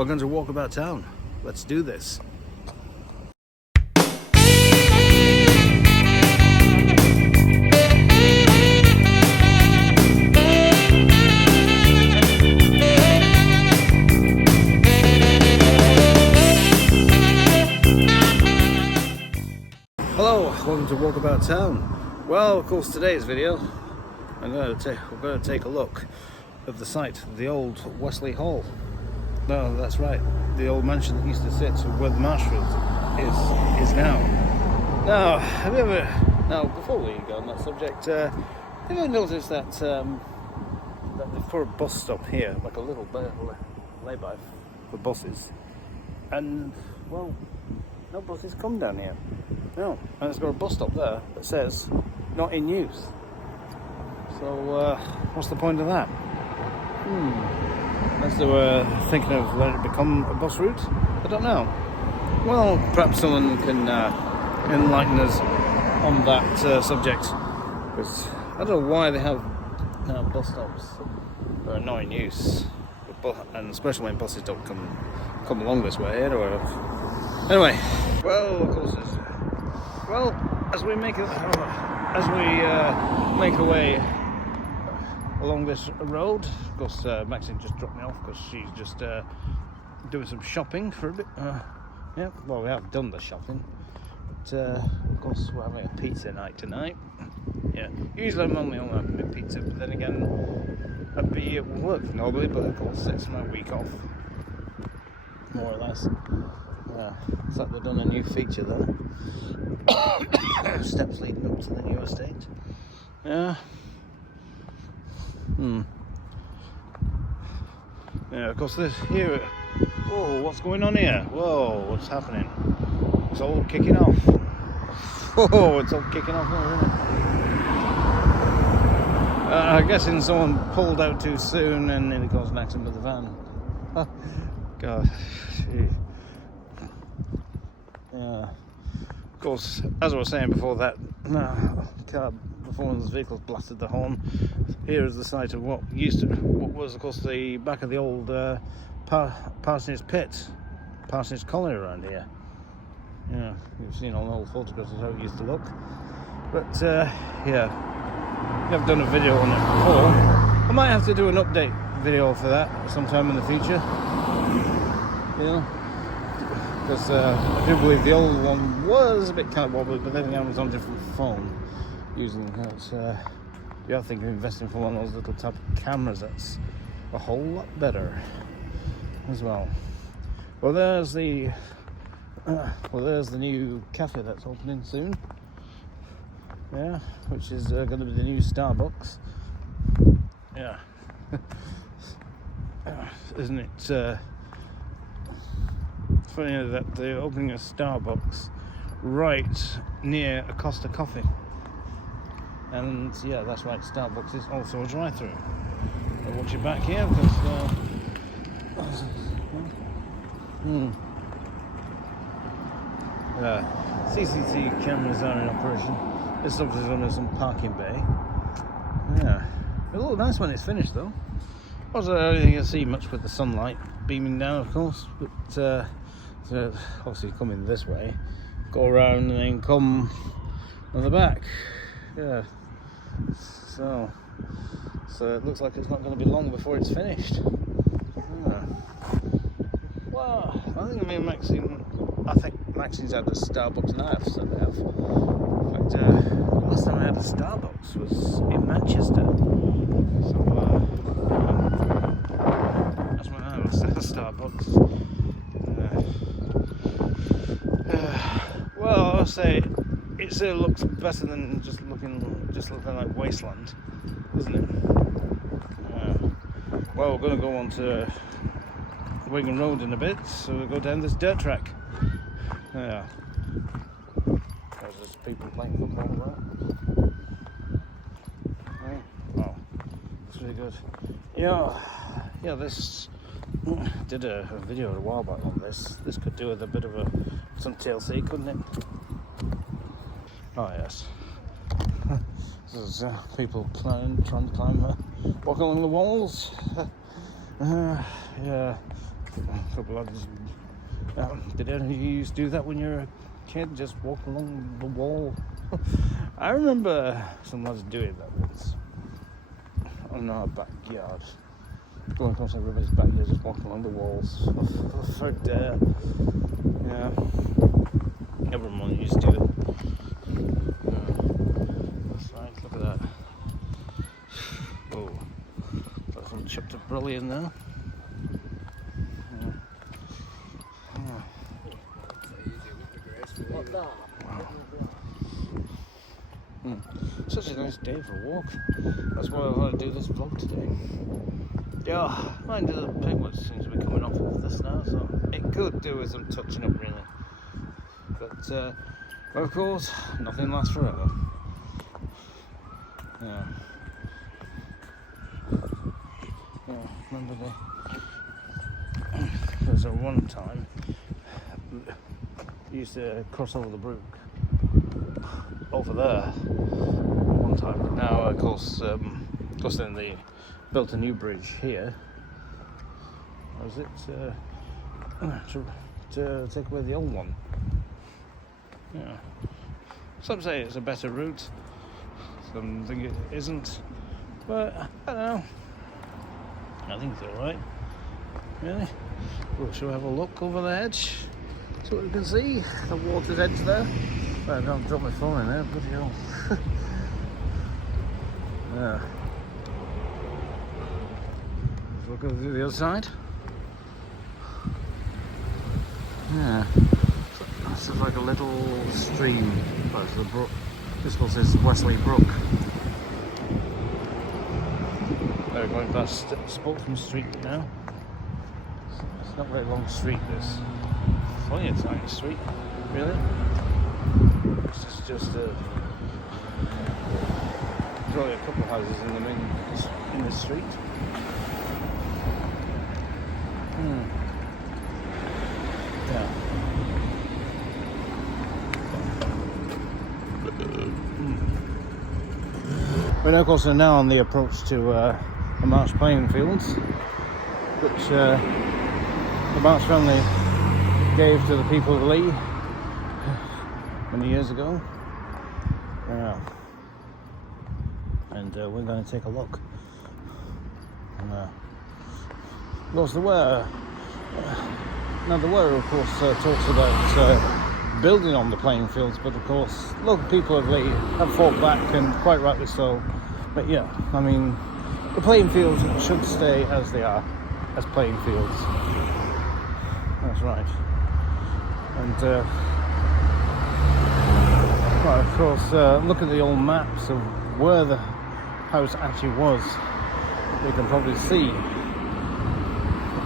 we're going to walk about town. Let's do this. Hello, welcome to Walk About Town. Well, of course, today's video, we're going to take a look at the site of the old Westleigh Hall. No, that's right, the old mansion that used to sit where the Marsh is now. Now, before we go on that subject, have you ever noticed that that they've put a bus stop here, like a little lay-by for buses, and well, no buses come down here. No, and it's got a bus stop there that says not in use. So what's the point of that? Unless they were thinking of letting it become a bus route? I don't know. Well, perhaps someone can enlighten us on that subject, because I don't know why they have bus stops that are not in use, and especially when buses don't come along this way anyway. Anyway, well, of course, as we make our way along this road, of course, Maxine just dropped me off because she's just doing some shopping for a bit. Yeah, well, we have done the shopping, but of course we're having a pizza night tonight. Yeah, usually I'm only having a pizza, but then again, I'd be at work normally, but of course it's my week off, more or less. It's like they've done a new feature there. Steps leading up to the new estate. Yeah. Yeah, of course this here. Whoa, what's going on here? Whoa, what's happening? It's all kicking off. Whoa, it's all kicking off now, isn't it? I'm guessing someone pulled out too soon and nearly caused an accident with the van. Oh, God. Gee. Yeah. Of course, as I was saying before, that car before one of those vehicles blasted the horn. Here is the site of what was, of course, the back of the old parsonage pit, parsonage colliery around here. Yeah, you've seen on old photographs of how it used to look. But yeah, we have done a video on it before. I might have to do an update video for that sometime in the future. You know. Because I do believe the old one was a bit kind of wobbly, but then again it was on a different phone using that. You have to think of investing for one of those little type of cameras that's a whole lot better as well. Well, there's the new cafe that's opening soon. Yeah, which is going to be the new Starbucks. Yeah, isn't it? Funny that they're opening a Starbucks right near a Costa Coffee, and yeah, that's right, Starbucks is also a drive-through. I'll watch it back here because CCTV cameras are in operation. This obviously under some parking bay. Yeah, it'll look nice when it's finished though. Also, I don't think you'll see much with the sunlight beaming down, of course, but so obviously coming this way, go around and then come on the back. Yeah, so it looks like it's not going to be long before it's finished. Yeah. Well, I think Maxine's had a Starbucks and I have, so they have. In fact, last time I had a Starbucks was in Manchester, so that's when I was at a Starbucks. Well, I'll say it still looks better than just looking like wasteland, isn't it? Well, we're going to go on to Wigan Road in a bit, so we'll go down this dirt track. Yeah, there's just people playing football there. Right. Wow, that's really good. Yeah, this did a video a while back on this. This could do with a bit of some TLC, couldn't it? Oh yes. This is people trying to climb, walk along the walls. Yeah, A couple of others. Did any of you used to do that when you were a kid? Just walk along the wall? I remember some lads doing that once on our backyard. Going across everybody's backyard, just walking along the walls. For dare. Yeah. Everyone used to do it. That's right, look at that. Oh, that's some chopped up brilliant now. Such a nice day for a walk. That's why I want to do this vlog today. Yeah, mind the paintwork seems to be coming off of this now, so it could do with some touching up really. But of course, nothing lasts forever. Yeah. Remember there was a one time you used to cross over the brook over there one time, but now of course then they built a new bridge here. Was it to take away the old one? Yeah. Some say it's a better route, some think it isn't, but I don't know. I think it's alright. Really? Well, shall we have a look over the edge? See what we can see. The water's edge there. Well, don't drop my phone in there, bloody hell. Yeah. We'll go through the other side. Yeah. This is like a little stream. Well, it's the brook. This was his Westleigh Brook. We're going past Spokesman Street now. It's not a very long street, this. It's only a tiny street, really. It's just there's only a couple of houses in this street. Yeah. We're now, of course, now on the approach to the Marsh Playing Fields, which the Marsh Family gave to the people of Leigh many years ago. Yeah. And we're going to take a look. And, of course, there were of course talks about building on the playing fields, but of course local people of Leigh have fought back, and quite rightly so. But yeah, I mean, the playing fields should stay as they are, as playing fields. That's right. And well, of course, look at the old maps of where the house actually was. You can probably see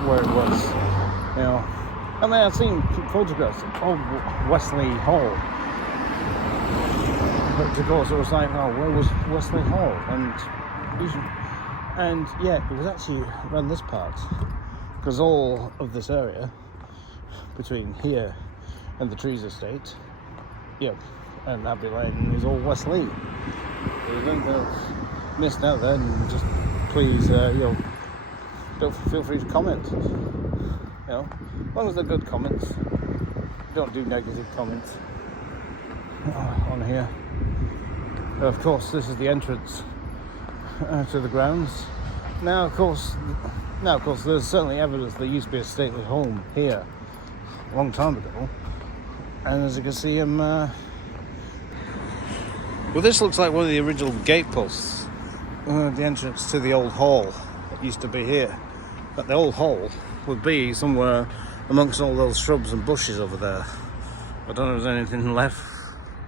where it was. You know, I mean, I've seen photographs of Westleigh Hall, but of course it was like, oh, where was Westleigh Hall? And yeah, it was actually around this part, because all of this area between here and the Trees Estate, yep, and Abbey Lane is all Westleigh. So you don't have missed out there, and just please, don't feel free to comment. You know, as long as they're good comments. Don't do negative comments on here. Of course, this is the entrance to the grounds. Now, of course, there's certainly evidence there used to be a stately home here a long time ago. And as you can see, well, this looks like one of the original gateposts. The entrance to the old hall that used to be here. But the old hall would be somewhere amongst all those shrubs and bushes over there. I don't know if there's anything left.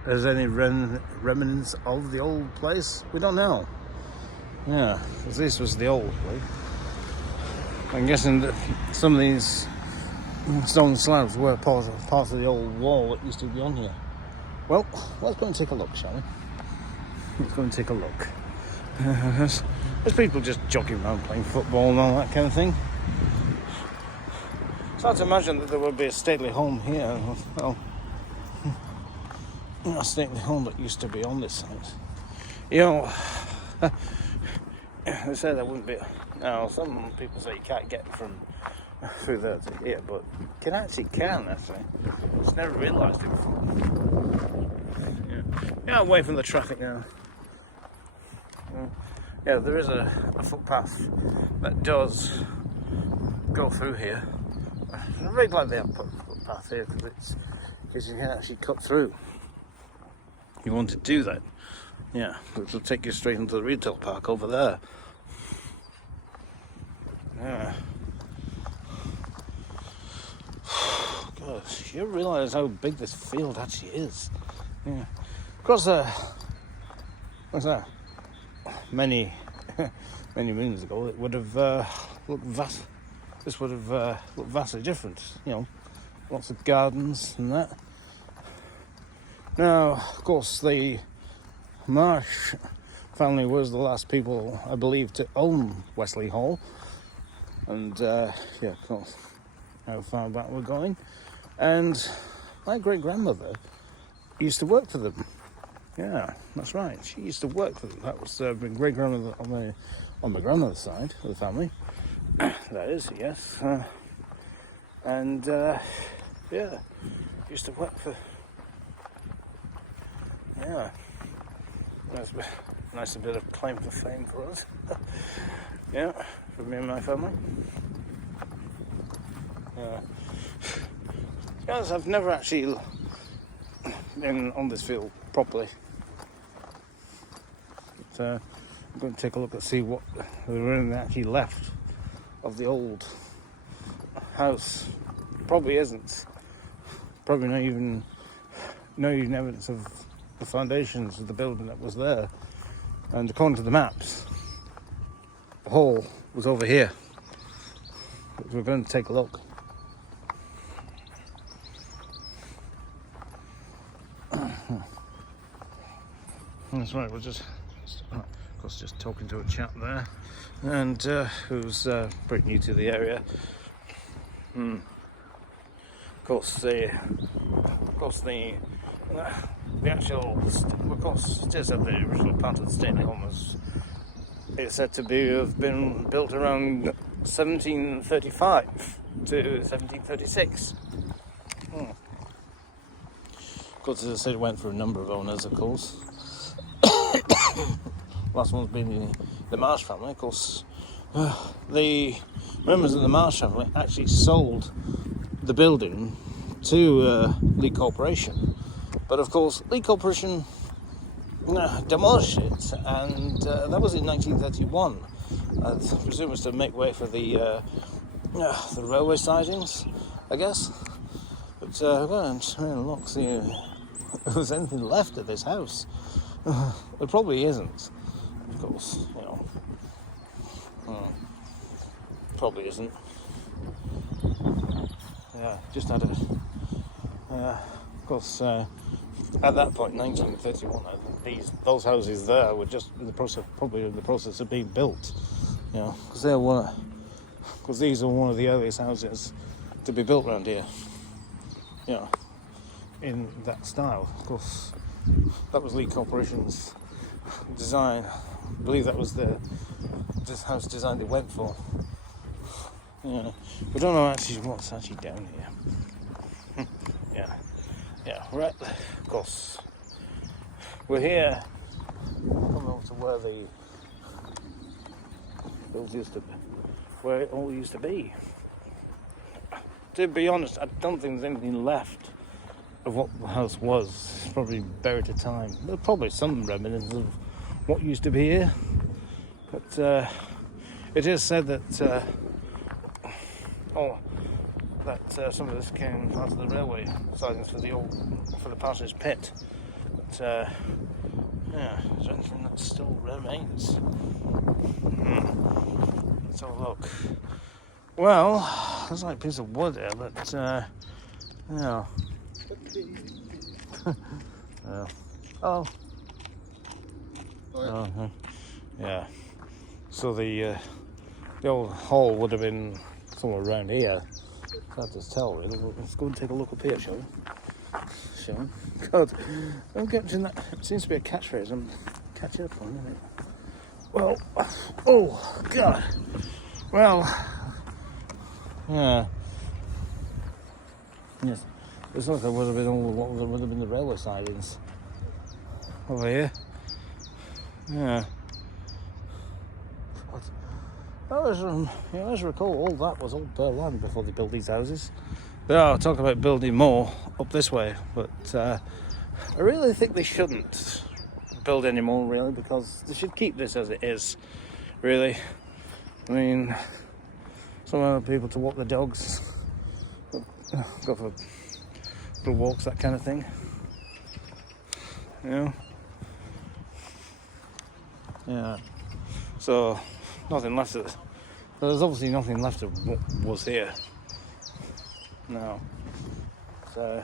There's any remnants of the old place? We don't know. Yeah, because this was the old place. I'm guessing that some of these stone slabs were part of the old wall that used to be on here. Well, let's go and take a look, shall we? Let's go and take a look. There's people just jogging around playing football and all that kind of thing. It's hard to imagine that there would be a stately home here. Well, a stately home that used to be on this site. You know, they say there wouldn't be. Now, some people say you can't get from through there to here, but can actually. Just never realised it before. Yeah, away from the traffic now. Yeah, there is a footpath that does go through here. I'm really glad they have put a footpath here because you can actually cut through. You want to do that, yeah, which will take you straight into the retail park over there. Yeah. Gosh, you realise how big this field actually is. Yeah. Of course, what's that? Many moons ago, it would have looked vast. This would have looked vastly different. You know, lots of gardens and that. Now, of course, the Marsh family was the last people, I believe, to own Westleigh Hall. And, yeah, of course, how far back we're going. And my great-grandmother used to work for them. Yeah, that's right. She used to work for them. That was great-grandmother on my grandmother's side of the family. That is, yes. And, yeah, used to work for... Yeah. Nice bit of claim to fame for us. Yeah, for me and my family. Yes, I've never actually been on this field properly. But, I'm going to take a look and see what there really actually left of the old house. Probably isn't. Probably not even evidence of the foundations of the building that was there. And according to the maps, the hall was over here. But we're going to take a look. That's right, we're just talking to a chap there, and who's pretty new to the area. Of course, the actual, of course, it is at the original part of the stately home. It's said to have been built around 1735 to 1736. Of course, as I said, it went for a number of owners, of course. Last one's been the Marsh family, of course. The members of the Marsh family actually sold the building to Leigh Corporation, but of course Leigh Corporation demolished it, and that was in 1931. I presume it was to make way for the railway sidings, I guess. But go and look, see if there's anything left of this house. There probably isn't, of course, you know. Probably isn't. Yeah, just had a... of course, at that point, 1931, those houses there were just in the process of being built, you know, because these are one of the earliest houses to be built around here, you know, in that style. Of course, that was Leigh Corporation's design. I believe that was this house design they went for. Yeah, we don't know actually what's actually down here. Yeah, right. Of course, we're here. Coming over to where the buildings used to be, where it all used to be. To be honest, I don't think there's anything left of what the house was. It's probably buried to time. There's probably some remnants of what used to be here, but it is said that some of this came out of the railway sidings for the Parsonage Pit. But yeah, is there anything that still remains? Let's have a look. Well, there's like a piece of wood here, but yeah. Yeah. So the old hall would have been somewhere around here. Hard to tell, really. Let's go and take a look up here, shall we? God, I'm catching that. It seems to be a catchphrase. I'm catching up on it. Well, oh God. Well, Yeah. Yes. This looks like would have been all what would have been the railway sidings over here. Yeah. That was, as I recall, all that was all bare land before they built these houses. They are talking about building more up this way, but I really think they shouldn't build any more, really, because they should keep this as it is, really. I mean, some other people to walk the dogs, go for little walks, that kind of thing. You know? Yeah. So, nothing left of it. There's obviously nothing left of what was here. No. So,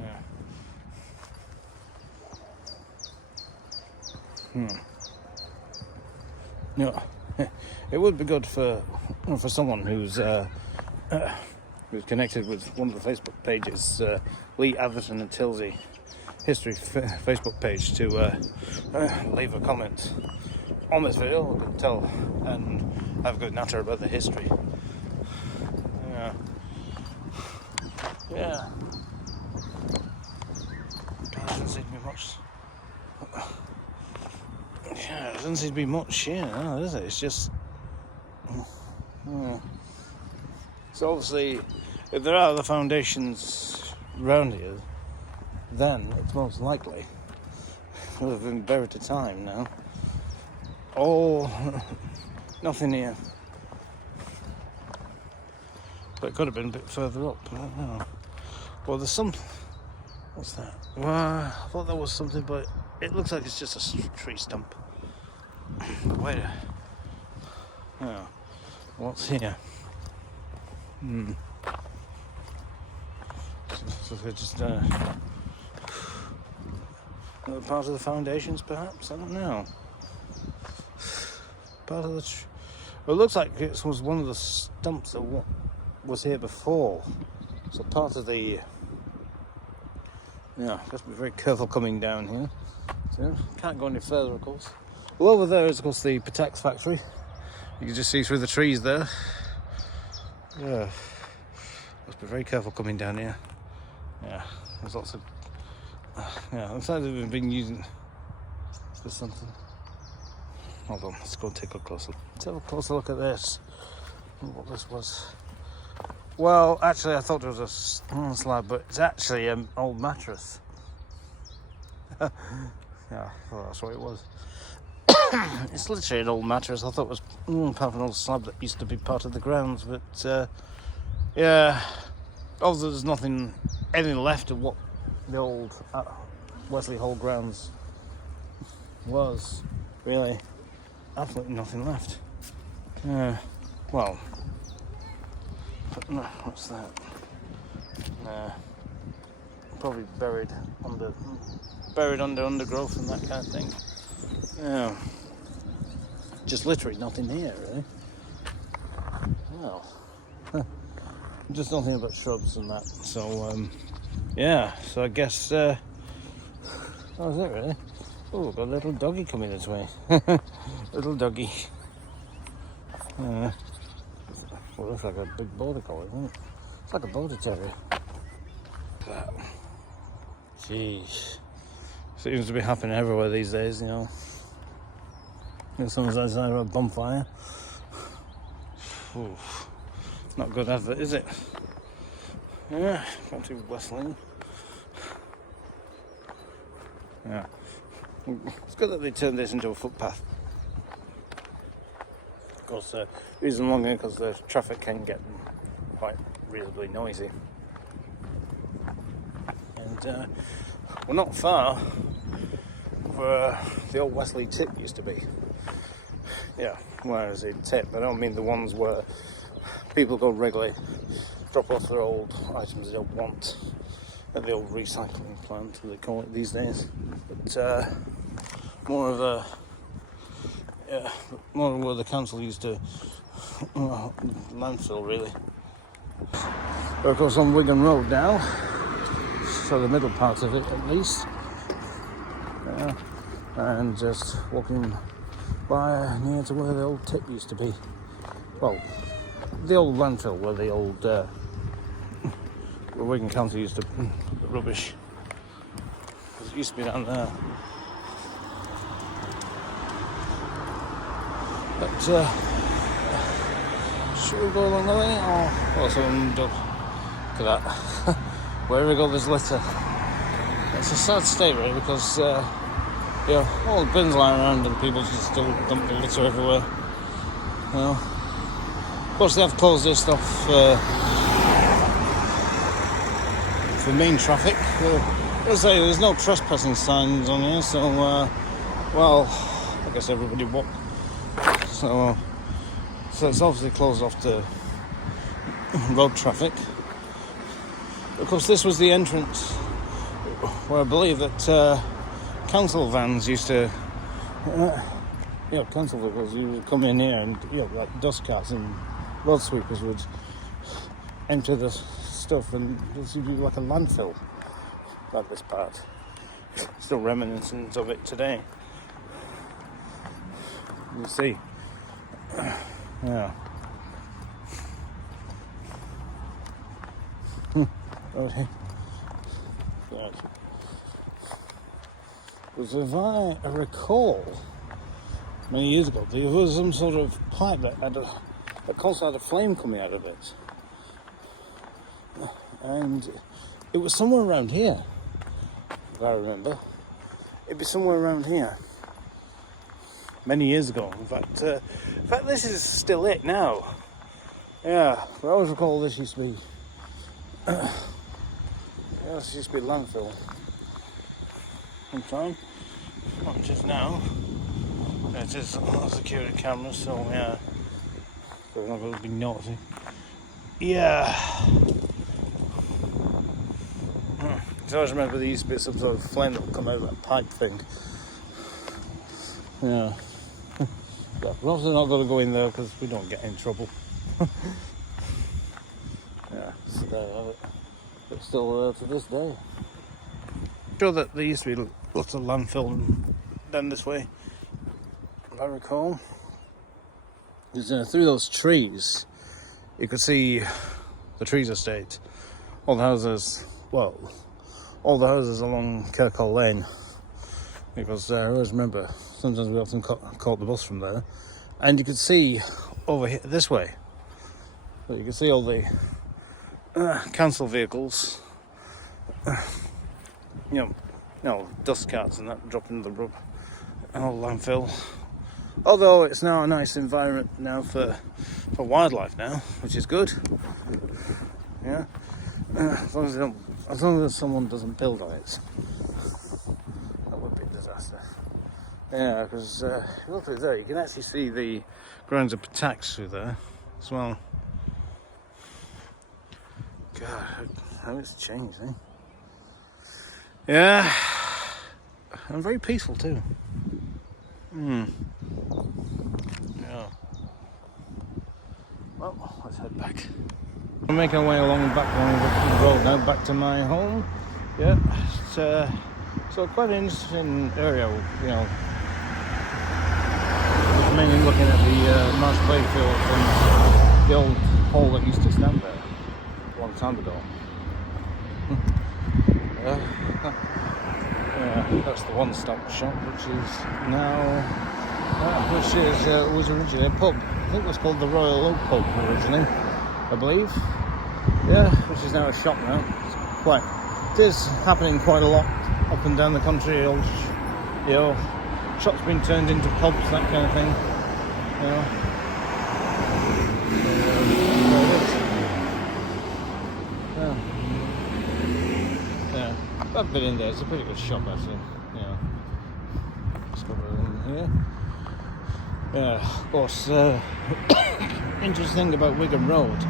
yeah. Yeah. It would be good for someone who's connected with one of the Facebook pages, Lee Atherton and Tilsey History Facebook page, to leave a comment on this video. I can tell and have a good natter about the history. Yeah. Yeah. There doesn't seem to be much. Yeah, there doesn't seem to be much here, no, is it? It's just. So obviously, if there are other foundations around here, then it's most likely will have been buried to time now. Oh, nothing here. But it could have been a bit further up, I don't know. Well, there's some. What's that? Well, I thought there was something, but it looks like it's just a tree stump. Wait a. Oh, what's here? So they're just another part of the foundations, perhaps? I don't know. Part of the. Well, it looks like it was one of the stumps that was here before. So part of the. Yeah, just be very careful coming down here. So can't go any further, of course. Well, over there is, of course, the Patek's factory. You can just see through the trees there. Yeah. Must be very careful coming down here. Yeah, there's lots of. Yeah, looks like they've been using for something. Hold on, let's go and take a closer look. Let's have a closer look at this. What this was. Well, actually, I thought it was a slab, but it's actually an old mattress. Yeah, well, that's what it was. It's literally an old mattress. I thought it was part of an old slab that used to be part of the grounds, but yeah, obviously there's anything left of what the old Westleigh Hall grounds was. Really, absolutely nothing left. Well, no, what's that? Probably buried under undergrowth and that kind of thing. Yeah, just literally nothing here, really. Well, just nothing but shrubs and that. So, yeah. So I guess that was it, really. Oh, we've got a little doggy coming this way. Little doggy. Well, looks like a big border collie, doesn't it? It's like a border terrier. Jeez. Seems to be happening everywhere these days, you know. Someone's outside of a bonfire. Oof. Not good advert, is it? Yeah, going to Westleigh. Yeah. It's good that they turned this into a footpath. Of course, reason longer because the traffic can get quite reasonably noisy. And we're not far where the old Westleigh tip used to be. Yeah, where is it tip? I don't mean the ones where people go regularly, drop off their old items they don't want at the old recycling plant, as they call it these days. But more of where the council used to landfill, really. We're of course on Wigan Road now, so the middle part of it at least. And just walking by near to where the old tip used to be. well, the old landfill where the old where Wigan County used to put the rubbish. It used to be down there. But should we go along the way? Oh, someone look at that. Wherever we go, there's litter. It's a sad state, really, because all the bins lying around and people just still dump the litter everywhere. You know. Of course, they have closed this stuff for main traffic. There's no trespassing signs on here, so well, I guess everybody walk. So it's obviously closed off to road traffic. Of course, this was the entrance where I believe that council vans used to, council vehicles, you would come in here and like dust carts and road sweepers would enter the stuff, and this would be like a landfill, like this part. Still reminiscent of it today. You see. Yeah. Okay. Because if I recall, many years ago, there was some sort of pipe that also had a flame coming out of it. And it was somewhere around here, if I remember. It'd be somewhere around here. Many years ago. In fact, this is still it now. Yeah, I always recall this used to be... this used to be landfill. Sometime. Not just now. It is security cameras, so yeah. We're not going to be naughty. Yeah. I always remember there used to be some sort of flame that would come out of that pipe thing. Yeah. But we're obviously not going to go in there because we don't get in trouble. Yeah, so there we have it. It's still to this day. I'm sure that there used to be lots of landfill down this way, if I recall. Because through those trees, you could see the trees estate, all the houses along Kirkall Lane. Because I always remember, sometimes we often caught the bus from there, and you could see over here, this way, so you could see all the council vehicles, dust carts and that dropping the rub and all landfill. Although it's now a nice environment now for wildlife now, which is good. Yeah, as long as someone doesn't build on it. Yeah, because look at there, you can actually see the grounds of Patax through there as well. God, how it's changed, eh? Yeah, and very peaceful too. Yeah. Well, let's head back. We'll make our way along the road now, back to my home. Yeah, it's so quite an interesting area, mainly looking at the Marsh Playing Fields and the old hall that used to stand there a long time ago. That's the one-stop shop, which is now, was originally a pub. I think it was called the Royal Oak Pub originally, I believe. Yeah, which is now a shop now. It is happening quite a lot up and down the country. Shops being turned into pubs, that kind of thing. I've been in there. It's a pretty good shop, actually. Let's go in here. Yeah, of course. Interesting thing about Wigan Road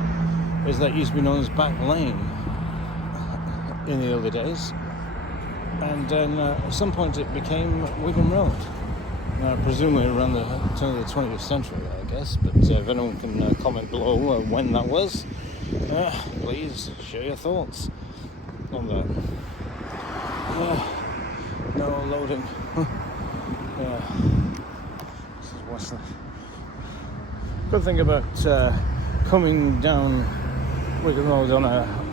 is that it used to be known as Back Lane in the early days, and then at some point it became Wigan Road. Presumably around the turn of the 20th century, I guess. But if anyone can comment below when that was, please share your thoughts on that. No loading. This is Westleigh. Good thing about coming down Wigan Road on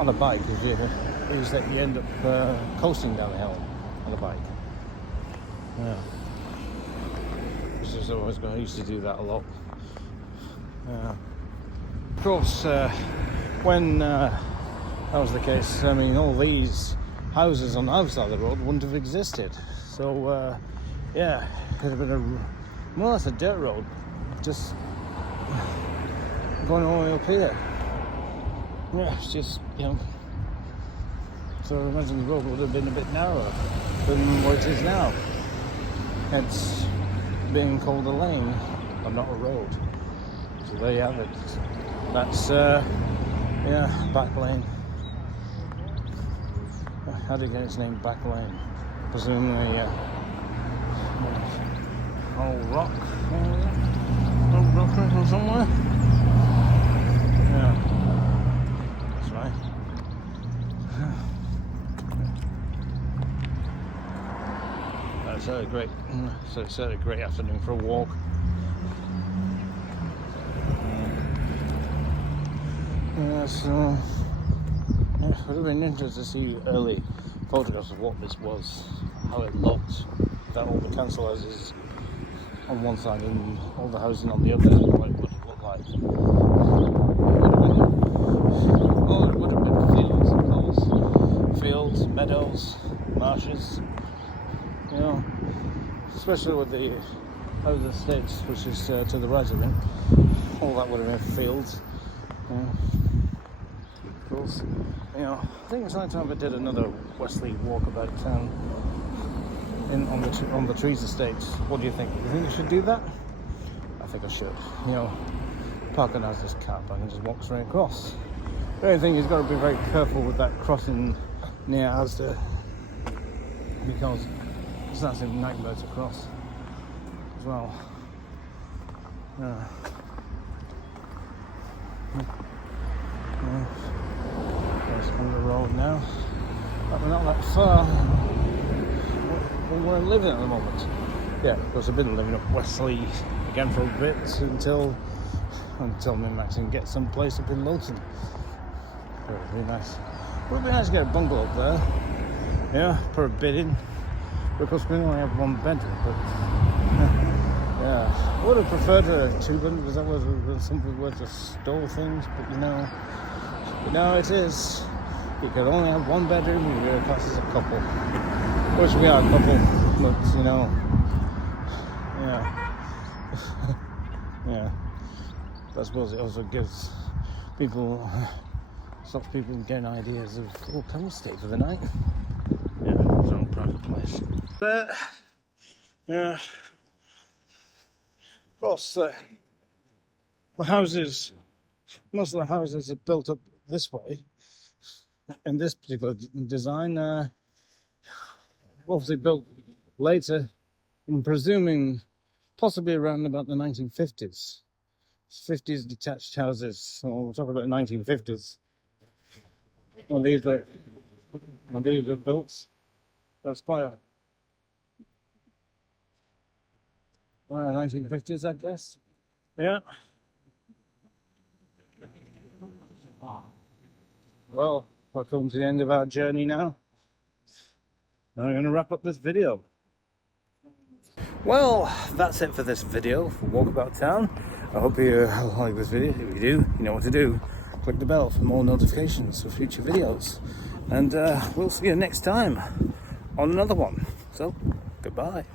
a bike is that you end up coasting down the hill on a bike. Yeah. I used to do that a lot. Yeah. Of course, when that was the case, I mean, all these houses on the other side of the road wouldn't have existed. So, yeah, it could have been more or less a dirt road, just going all the way up here. Yeah, it's just, you know, so I imagine the road would have been a bit narrower than what it is now. It's being called a lane, but not a road. So there you have it. That's, yeah, back lane. How did it get its name, back lane? Presumably, old rock or somewhere. Yeah, that's right. It's a great afternoon for a walk. Yeah, so it would have been interesting to see early photographs of what this was, how it looked, without all the council houses on one side and all the housing on the other, what it would look like. Oh, it would have been fields, of course. Fields, meadows, marshes, you know, especially with the other estates, which is to the right of it. All that would have been fields. Yeah. Of course, you know, I think it's the only time I did another Westleigh walkabout town on the trees estate. What do you think? Do you think I should do that? I think I should. You know, parking has this cap, I can just walk straight across. The only thing, you've got to be very careful with that crossing near Asda, because it's an absolute nightmare to cross as well. Yeah. There's on the road now, but we're not that far where I'm living at the moment. Yeah, because I've been living up Westleigh again for a bit until me and Max can get some place up in Lowton. It would be nice. It would be nice to get a bungalow up there. Yeah, put a bid in. Because we only have one bedroom, but yeah, I would have preferred a 2-bedroom because that was something where to store things. But you know, it is. You can only have one bedroom. You're classed as a couple, which we are a couple. But you know, yeah, yeah. But I suppose it also gives people, stops people getting ideas of, oh, can we stay for the night? Yeah, it's our own private place. But yeah, of course, the houses, most of the houses are built up this way, in this particular design, obviously built later, I'm presuming possibly around about the 1950s. 50s detached houses, so we're talking about the 1950s. Well, these are built. That's quite 1950s, I guess. Yeah. Well, we're coming to the end of our journey now. I'm going to wrap up this video. Well, that's it for this video for Walkabout Town. I hope you like this video. If you do, you know what to do. Click the bell for more notifications for future videos. And we'll see you next time on another one. So, goodbye.